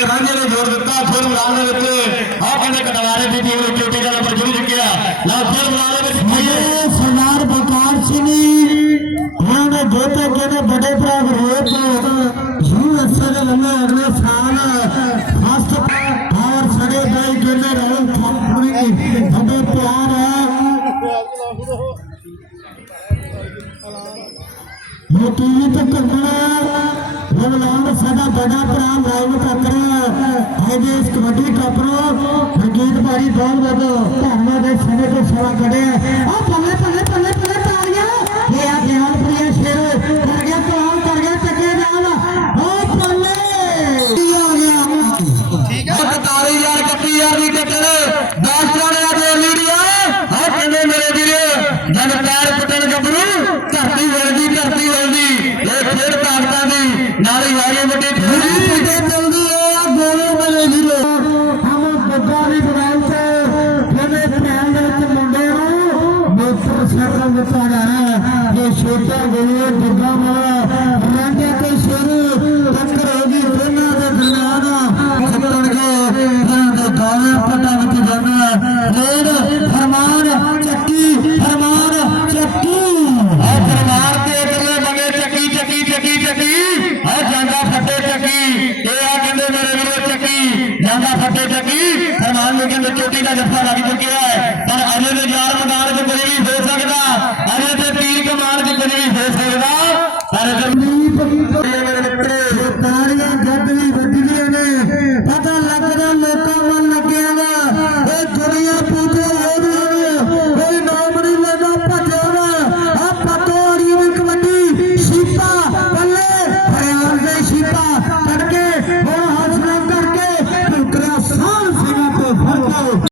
ਸਾਂਝੇ ਨੇ ਜੋੜ ਦਿੱਤਾ ਫਿਰ ਮੈਦਾਨ ਦੇ ਵਿੱਚ ਆਹ ਕਹਿੰਦੇ ਕਟਵਾਰੇ ਦੀ ਟੀਮ ਨੂੰ ਚੋਟੀ ਦਾ ਨੰਬਰ ਜਰੂਰ ਚੁੱਕਿਆ। ਲਓ ਫਿਰ ਮੈਦਾਨ ਦੇ ਵਿੱਚ ਮੇਰੇ ਸਰਦਾਰ ਬਕਾਰ ਸਿੰਘ ਉਹਨਾਂ ਨੇ ਬਹੁਤ ਕਹਿੰਦੇ ਬੜੇ ਭਰਾ ਰੋਏ ਤੋਂ ਜੂ ਅਸਰ ਦੇ ਲੰਮੇ ਅਗਲੇ ਸਾਲ ਫਸਟ ਪਾਵਰ ਸੜੇ ਬਾਈ ਕਹਿੰਦੇ ਰਾਹੁਲ ਕੰਪਨੀ ਬੜੇ ਪਿਆਰ ਹੈ ਮੋਟੀ ਤੇ ਕਰਨਾ ਸਾਡਾ ਬੜਾ ਭਰਾ ਲਾਈਵ ਟੱਕਰ ਹੈਗੇ ਇਸ ਕਬੱਡੀ ਟੱਪਰੋ ਰਣਜੀਤ ਭਾਈ ਬਹੁਤ ਬਹੁਤ ਧੰਨਵਾਦ ਹੈ। ਸਮੇਂ ਸੇਵਾ ਕਰੇ ਆ ਬੱਲੇ ਬੱਲੇ ਬੱਲੇ ਦਿੱਤਾ ਜਾਣਾ ਇਹ ਛੋਟਾ ਗੋਲੇ ਬੱਬਾ ਮਾਰਾ ਰਾਂਝੇ ਤੇ ਸ਼ੇਰੂ ਟੱਕਰ ਹੋ ਗਈ ਦੋਨਾਂ ਦੇ ਦਰਮਿਆਨ ਜਿੱਤਣਗੇ ਇਹਨਾਂ ਦੇ ਗਾਲੇ ਪਟਾ ਵਿੱਚ ਜਾਣਾ ਰੇਡ ਫਰਮਾਨ ਚੱਕੀ ਫਰਮਾਨ ਚੱਕੀ। ਆ ਪਰਿਵਾਰ ਤੇ ਇਕੱਲੇ ਬੰਦੇ ਚੱਕੀ ਚੱਕੀ ਚੱਕੀ ਚੱਕੀ। ਆ ਜਾਂਦਾ ਫੱਟੇ ਚੱਕੀ। ਇਹ ਆ ਕਹਿੰਦੇ ਮੇਰੇ ਵੀਰੇ ਚੱਕੀ। ਜਾਂਦਾ ਫੱਟੇ ਚੱਕੀ। ਫਰਮਾਨ ਨੂੰ ਕਹਿੰਦੇ ਚੋਟੀ ਦਾ ਜੱਫਾ ਲੱਗ ਚੁੱਕਿਆ ਹੈ।